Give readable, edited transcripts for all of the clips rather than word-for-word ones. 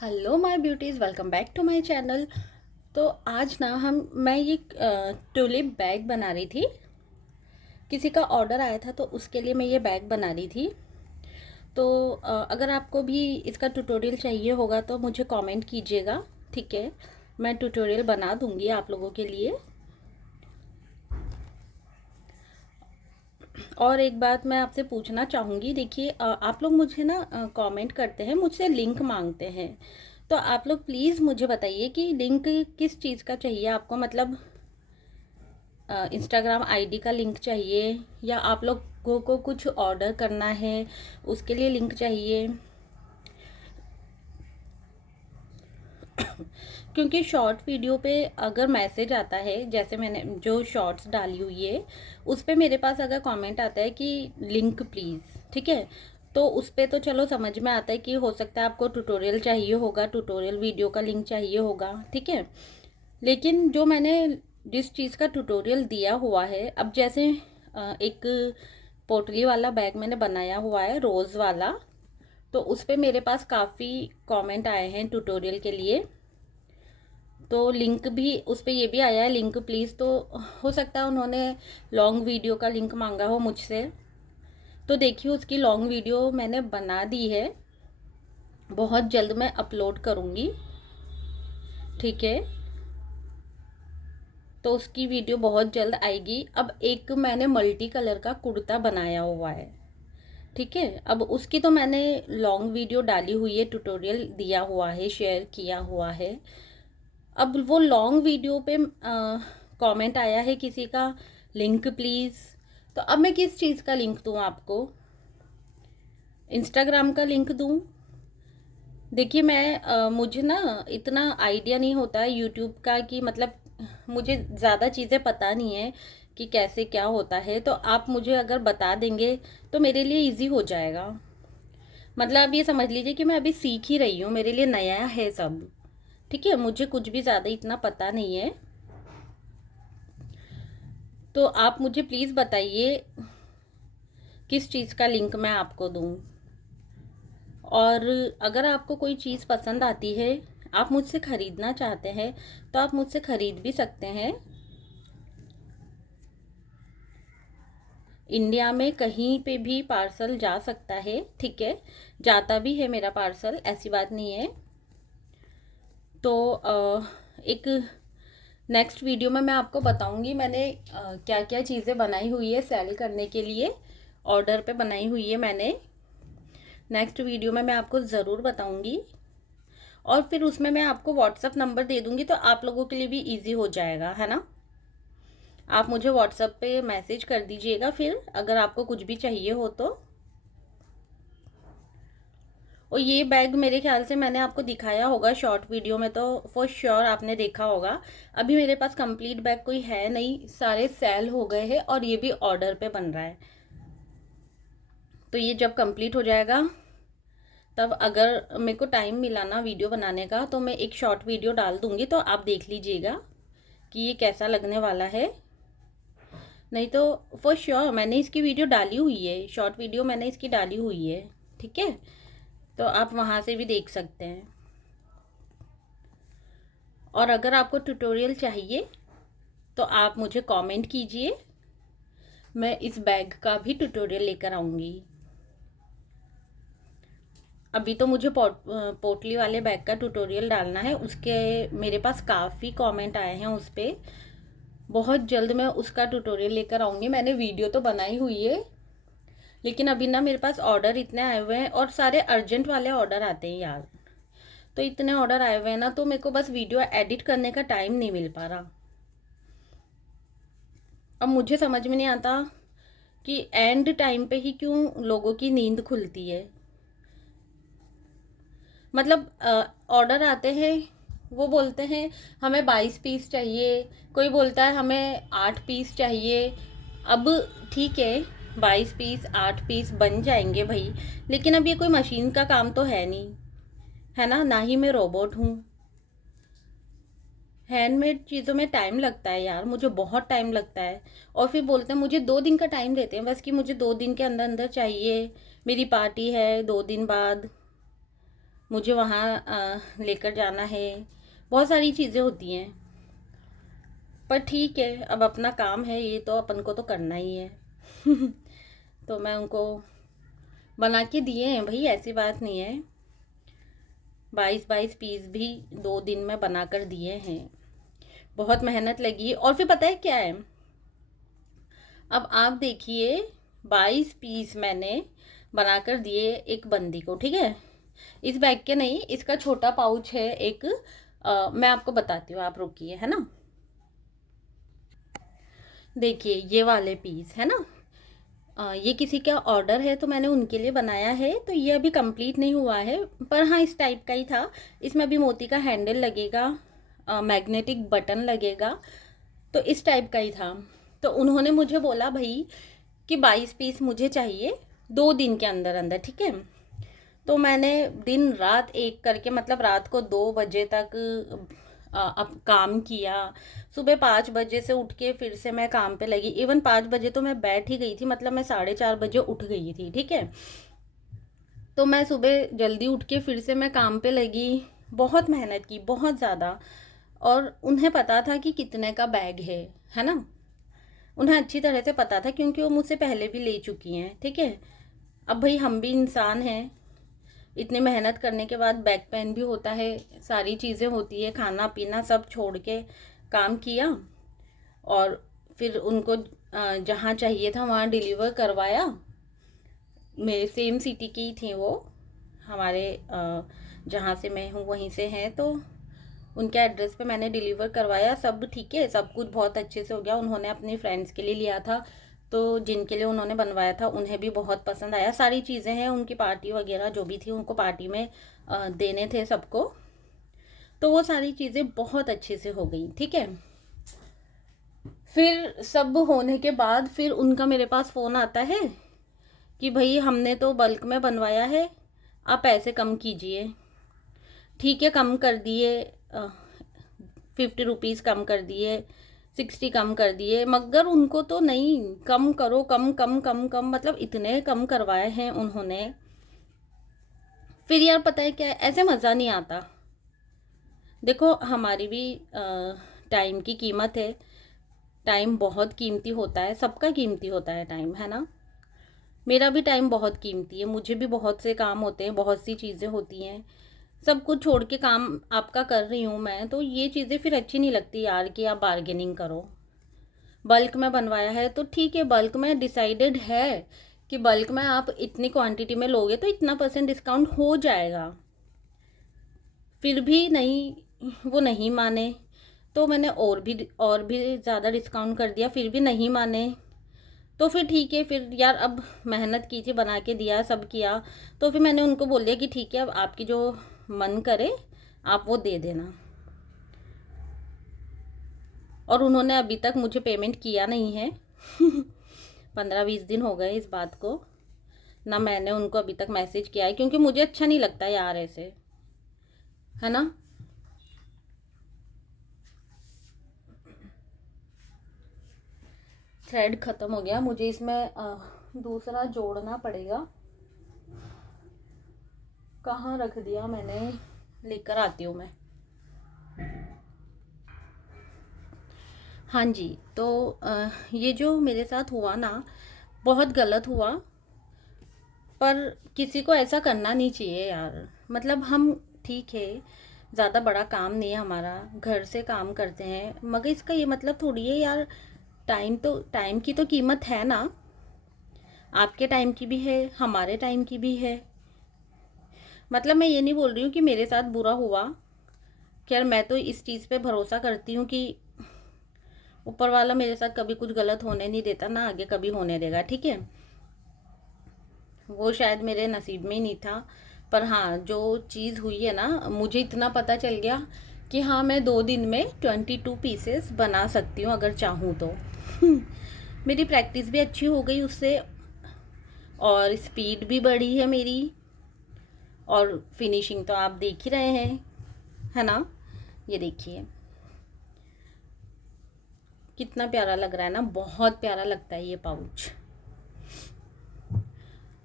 Hello my beauties, welcome back to my channel. तो आज ना मैं ये ट्यूलिप बैग बना रही थी। किसी का ऑर्डर आया था तो उसके लिए मैं ये बैग बना रही थी। तो अगर आपको भी इसका ट्यूटोरियल चाहिए होगा तो मुझे कमेंट कीजिएगा, ठीक है। मैं ट्यूटोरियल बना दूंगी आप लोगों के लिए। और एक बात मैं आपसे पूछना चाहूँगी, देखिए आप लोग मुझे ना कमेंट करते हैं, मुझसे लिंक मांगते हैं। तो आप लोग प्लीज़ मुझे बताइए कि लिंक किस चीज़ का चाहिए आपको, मतलब इंस्टाग्राम आईडी का लिंक चाहिए या आप लोगों को कुछ ऑर्डर करना है उसके लिए लिंक चाहिए। क्योंकि शॉर्ट वीडियो पे अगर मैसेज आता है, जैसे मैंने जो शॉर्ट्स डाली हुई है उस पे मेरे पास अगर कमेंट आता है कि लिंक प्लीज़, ठीक है, तो उस पे तो चलो समझ में आता है कि हो सकता है आपको ट्यूटोरियल चाहिए होगा, ट्यूटोरियल वीडियो का लिंक चाहिए होगा, ठीक है। लेकिन जो मैंने जिस चीज़ का ट्यूटोरियल दिया हुआ है, अब जैसे एक पोटली वाला बैग मैंने बनाया हुआ है रोज़ वाला, तो उस पे मेरे पास काफ़ी कमेंट आए हैं ट्यूटोरियल के लिए। तो लिंक भी उस पे ये भी आया है, लिंक प्लीज़। तो हो सकता है उन्होंने लॉन्ग वीडियो का लिंक मांगा हो मुझसे। तो देखिए उसकी लॉन्ग वीडियो मैंने बना दी है, बहुत जल्द मैं अपलोड करूँगी, ठीक है। तो उसकी वीडियो बहुत जल्द आएगी। अब एक मैंने मल्टी कलर का कुर्ता बनाया हुआ है, ठीक है। अब उसकी तो मैंने लॉन्ग वीडियो डाली हुई है, ट्यूटोरियल दिया हुआ है, शेयर किया हुआ है। अब वो लॉन्ग वीडियो पे कमेंट आया है किसी का, लिंक प्लीज़। तो अब मैं किस चीज़ का लिंक दूँ आपको, इंस्टाग्राम का लिंक दूँ? देखिए मैं मुझे ना इतना आइडिया नहीं होता है यूट्यूब का, कि मतलब मुझे ज़्यादा चीज़ें पता नहीं है कि कैसे क्या होता है। तो आप मुझे अगर बता देंगे तो मेरे लिए इजी हो जाएगा। मतलब आप ये समझ लीजिए कि मैं अभी सीख ही रही हूँ, मेरे लिए नया है सब, ठीक है। मुझे कुछ भी ज़्यादा इतना पता नहीं है। तो आप मुझे प्लीज़ बताइए किस चीज़ का लिंक मैं आपको दूँ। और अगर आपको कोई चीज़ पसंद आती है, आप मुझसे ख़रीदना चाहते हैं, तो आप मुझसे ख़रीद भी सकते हैं। इंडिया में कहीं पे भी पार्सल जा सकता है, ठीक है। जाता भी है मेरा पार्सल, ऐसी बात नहीं है। तो एक नेक्स्ट वीडियो में मैं आपको बताऊंगी मैंने क्या क्या चीज़ें बनाई हुई है सेल करने के लिए, ऑर्डर पे बनाई हुई है मैंने। नेक्स्ट वीडियो में मैं आपको ज़रूर बताऊंगी। और फिर उसमें मैं आपको व्हाट्सअप नंबर दे दूंगी, तो आप लोगों के लिए भी इजी हो जाएगा, है ना। आप मुझे व्हाट्सअप पे मैसेज कर दीजिएगा फिर अगर आपको कुछ भी चाहिए हो तो। और ये बैग मेरे ख्याल से मैंने आपको दिखाया होगा शॉर्ट वीडियो में, तो फॉर श्योर आपने देखा होगा। अभी मेरे पास कंप्लीट बैग कोई है नहीं, सारे सेल हो गए हैं और ये भी ऑर्डर पे बन रहा है। तो ये जब कंप्लीट हो जाएगा तब अगर मेरे को टाइम मिला ना वीडियो बनाने का, तो मैं एक शॉर्ट वीडियो डाल दूंगी, तो आप देख लीजिएगा कि ये कैसा लगने वाला है। नहीं तो फॉर श्योर मैंने इसकी वीडियो डाली हुई है, शॉर्ट वीडियो मैंने इसकी डाली हुई है, ठीक है। तो आप वहाँ से भी देख सकते हैं। और अगर आपको ट्यूटोरियल चाहिए तो आप मुझे कमेंट कीजिए, मैं इस बैग का भी ट्यूटोरियल लेकर आऊँगी। अभी तो मुझे पोटली वाले बैग का ट्यूटोरियल डालना है, उसके मेरे पास काफ़ी कमेंट आए हैं उस पर। बहुत जल्द मैं उसका ट्यूटोरियल लेकर आऊँगी। मैंने वीडियो तो बनाई हुई है, लेकिन अभी ना मेरे पास ऑर्डर इतने आए हुए हैं और सारे अर्जेंट वाले ऑर्डर आते हैं यार। तो इतने ऑर्डर आए हुए हैं ना, तो मेरे को बस वीडियो एडिट करने का टाइम नहीं मिल पा रहा। अब मुझे समझ में नहीं आता कि एंड टाइम पे ही क्यों लोगों की नींद खुलती है। मतलब ऑर्डर आते हैं, वो बोलते हैं हमें 22 पीस चाहिए, कोई बोलता है हमें 8 पीस चाहिए। अब ठीक है, 22 पीस 8 पीस बन जाएंगे भाई, लेकिन अब ये कोई मशीन का काम तो है नहीं, है ना, ना ही मैं रोबोट हूँ। हैंडमेड चीज़ों में टाइम लगता है यार, मुझे बहुत टाइम लगता है। और फिर बोलते हैं मुझे 2 दिन का टाइम देते हैं बस, कि मुझे 2 दिन के अंदर अंदर चाहिए, मेरी पार्टी है 2 दिन बाद। मुझे वहाँ लेकर जाना है, बहुत सारी चीज़ें होती हैं। पर ठीक है, अब अपना काम है ये, तो अपन को तो करना ही है। तो मैं उनको बना के दिए हैं भाई, ऐसी बात नहीं है। 22 पीस भी 2 दिन में बना कर दिए हैं। बहुत मेहनत लगी। और फिर पता है क्या है, अब आप देखिए, 22 पीस मैंने बनाकर दिए एक बंदी को, ठीक है। इस बैग के नहीं, इसका छोटा पाउच है एक। मैं आपको बताती हूँ, आप रुकिए, है ना। देखिए ये वाले पीस है ना, ये किसी का ऑर्डर है तो मैंने उनके लिए बनाया है। तो ये अभी कंप्लीट नहीं हुआ है, पर हाँ इस टाइप का ही था। इसमें अभी मोती का हैंडल लगेगा, मैग्नेटिक बटन लगेगा, तो इस टाइप का ही था। तो उन्होंने मुझे बोला भाई कि 22 पीस मुझे चाहिए 2 दिन के अंदर अंदर, ठीक है। तो मैंने दिन रात एक करके, मतलब रात को 2 बजे तक अब काम किया। सुबह 5 बजे से उठ के फिर से मैं काम पे लगी। इवन 5 बजे तो मैं बैठ ही गई थी, मतलब मैं 4:30 बजे उठ गई थी, ठीक है। तो मैं सुबह जल्दी उठ के फिर से मैं काम पे लगी। बहुत मेहनत की, बहुत ज़्यादा। और उन्हें पता था कि कितने का बैग है ना। उन्हें अच्छी तरह से पता था, क्योंकि वो मुझसे पहले भी ले चुकी हैं, ठीक है। अब भाई हम भी इंसान हैं, इतनी मेहनत करने के बाद बैक पेन भी होता है, सारी चीज़ें होती है, खाना पीना सब छोड़ के काम किया। और फिर उनको जहाँ चाहिए था वहाँ डिलीवर करवाया। मेरे सेम सिटी की ही थी वो, हमारे जहाँ से मैं हूँ वहीं से हैं। तो उनके एड्रेस पे मैंने डिलीवर करवाया। सब ठीक है, सब कुछ बहुत अच्छे से हो गया। उन्होंने अपने फ्रेंड्स के लिए लिया था, तो जिनके लिए उन्होंने बनवाया था उन्हें भी बहुत पसंद आया। सारी चीज़ें हैं, उनकी पार्टी वगैरह जो भी थी, उनको पार्टी में देने थे सबको। तो वो सारी चीज़ें बहुत अच्छे से हो गई, ठीक है। फिर सब होने के बाद फिर उनका मेरे पास फ़ोन आता है कि भाई हमने तो बल्क में बनवाया है, आप पैसे कम कीजिए। ठीक है, कम कर दिए, 50 रुपीज़ कम कर दिए, 60 कम कर दिए। मगर उनको तो नहीं, कम करो, कम कम कम कम, मतलब इतने कम करवाए हैं उन्होंने। फिर यार पता है क्या है, ऐसे मज़ा नहीं आता। देखो हमारी भी टाइम की कीमत है। टाइम बहुत कीमती होता है, सबका कीमती होता है टाइम, है ना। मेरा भी टाइम बहुत कीमती है, मुझे भी बहुत से काम होते हैं, बहुत सी चीज़ें होती हैं। सब कुछ छोड़ के काम आपका कर रही हूँ मैं, तो ये चीज़ें फिर अच्छी नहीं लगती यार कि आप बार्गेनिंग करो। बल्क में बनवाया है तो ठीक है, बल्क में डिसाइडेड है कि बल्क में आप इतनी क्वांटिटी में लोगे तो इतना % डिस्काउंट हो जाएगा। फिर भी नहीं, वो नहीं माने। तो मैंने और भी ज़्यादा डिस्काउंट कर दिया, फिर भी नहीं माने। तो फिर ठीक है, फिर यार अब मेहनत की थी, बना के दिया, सब किया। तो फिर मैंने उनको बोल दिया कि ठीक है, अब आपकी जो मन करे आप वो दे देना। और उन्होंने अभी तक मुझे पेमेंट किया नहीं है। 15-20 दिन हो गए इस बात को, ना मैंने उनको अभी तक मैसेज किया है, क्योंकि मुझे अच्छा नहीं लगता यार ऐसे, है ना। थ्रेड ख़त्म हो गया, मुझे इसमें दूसरा जोड़ना पड़ेगा। कहाँ रख दिया मैंने, लेकर आती हूँ मैं। हाँ जी, तो ये जो मेरे साथ हुआ ना, बहुत गलत हुआ। पर किसी को ऐसा करना नहीं चाहिए यार। मतलब हम, ठीक है, ज़्यादा बड़ा काम नहीं है हमारा, घर से काम करते हैं, मगर इसका ये मतलब थोड़ी है यार, टाइम की तो कीमत है ना। आपके टाइम की भी है, हमारे टाइम की भी है। मतलब मैं ये नहीं बोल रही हूँ कि मेरे साथ बुरा हुआ। खैर मैं तो इस चीज़ पे भरोसा करती हूँ कि ऊपर वाला मेरे साथ कभी कुछ गलत होने नहीं देता, ना आगे कभी होने देगा, ठीक है। वो शायद मेरे नसीब में ही नहीं था। पर हाँ, जो चीज़ हुई है ना, मुझे इतना पता चल गया कि हाँ मैं 2 दिन में 22 पीसेस बना सकती हूँ अगर चाहूँ तो। मेरी प्रैक्टिस भी अच्छी हो गई उससे, और स्पीड भी बढ़ी है मेरी, और फिनिशिंग तो आप देख ही रहे हैं, है ना। ये देखिए कितना प्यारा लग रहा है ना, बहुत प्यारा लगता है ये पाउच।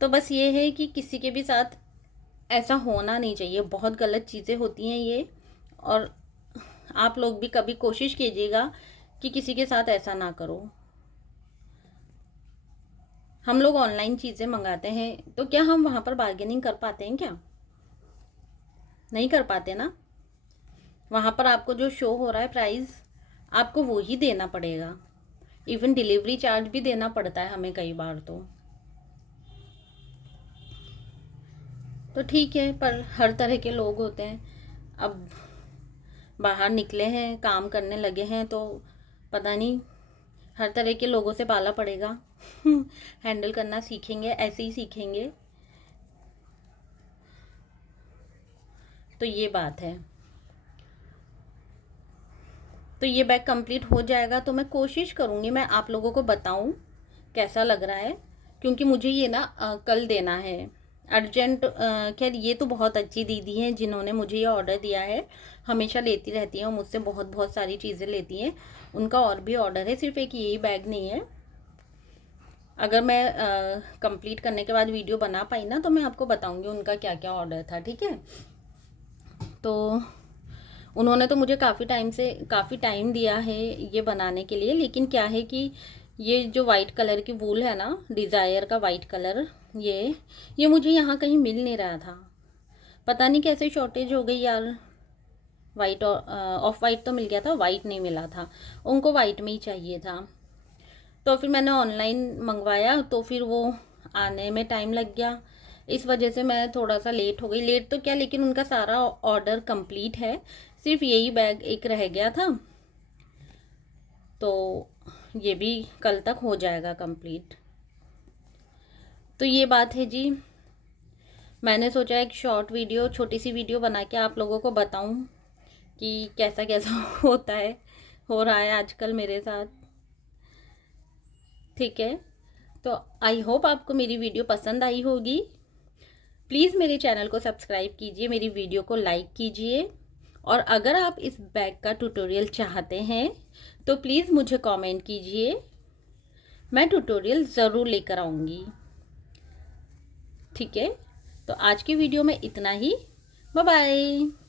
तो बस ये है कि किसी के भी साथ ऐसा होना नहीं चाहिए, बहुत गलत चीज़ें होती हैं ये। और आप लोग भी कभी कोशिश कीजिएगा कि किसी के साथ ऐसा ना करो। हम लोग ऑनलाइन चीज़ें मंगाते हैं तो क्या हम वहाँ पर बार्गेनिंग कर पाते हैं क्या? नहीं कर पाते ना। वहाँ पर आपको जो शो हो रहा है प्राइस, आपको वो ही देना पड़ेगा। इवन डिलीवरी चार्ज भी देना पड़ता है हमें कई बार तो ठीक है, पर हर तरह के लोग होते हैं। अब बाहर निकले हैं, काम करने लगे हैं, तो पता नहीं, हर तरह के लोगों से पाला पड़ेगा। हैंडल करना सीखेंगे, ऐसे ही सीखेंगे। तो ये बात है। तो ये बैग कंप्लीट हो जाएगा तो मैं कोशिश करूँगी मैं आप लोगों को बताऊँ कैसा लग रहा है, क्योंकि मुझे ये ना कल देना है अर्जेंट। खैर ये तो बहुत अच्छी दीदी हैं जिन्होंने मुझे ये ऑर्डर दिया है, हमेशा लेती रहती हैं और मुझसे बहुत बहुत सारी चीज़ें लेती हैं। उनका और भी ऑर्डर है, सिर्फ एक यही बैग नहीं है। अगर मैं कंप्लीट करने के बाद वीडियो बना पाई ना तो मैं आपको बताऊंगी उनका क्या क्या ऑर्डर था, ठीक है। तो उन्होंने तो मुझे काफ़ी टाइम दिया है ये बनाने के लिए, लेकिन क्या है कि ये जो वाइट कलर की वूल है ना, डिज़ायर का वाइट कलर, ये मुझे यहाँ कहीं मिल नहीं रहा था। पता नहीं कैसे शॉर्टेज हो गई यार। वाइट और ऑफ वाइट तो मिल गया था, वाइट नहीं मिला था। उनको वाइट में ही चाहिए था। तो फिर मैंने ऑनलाइन मंगवाया तो फिर वो आने में टाइम लग गया। इस वजह से मैं थोड़ा सा लेट हो गई। लेट तो क्या, लेकिन उनका सारा ऑर्डर कंप्लीट है, सिर्फ यही बैग एक रह गया था। तो ये भी कल तक हो जाएगा कंप्लीट। तो ये बात है जी। मैंने सोचा एक शॉर्ट वीडियो, छोटी सी वीडियो बना के आप लोगों को बताऊं कि कैसा कैसा होता है, हो रहा है आजकल मेरे साथ, ठीक है। तो आई होप आपको मेरी वीडियो पसंद आई होगी। प्लीज़ मेरे चैनल को सब्सक्राइब कीजिए, मेरी वीडियो को लाइक कीजिए, और अगर आप इस बैग का ट्यूटोरियल चाहते हैं तो प्लीज़ मुझे कमेंट कीजिए, मैं ट्यूटोरियल ज़रूर लेकर आऊँगी, ठीक है। तो आज की वीडियो में इतना ही। Bye bye.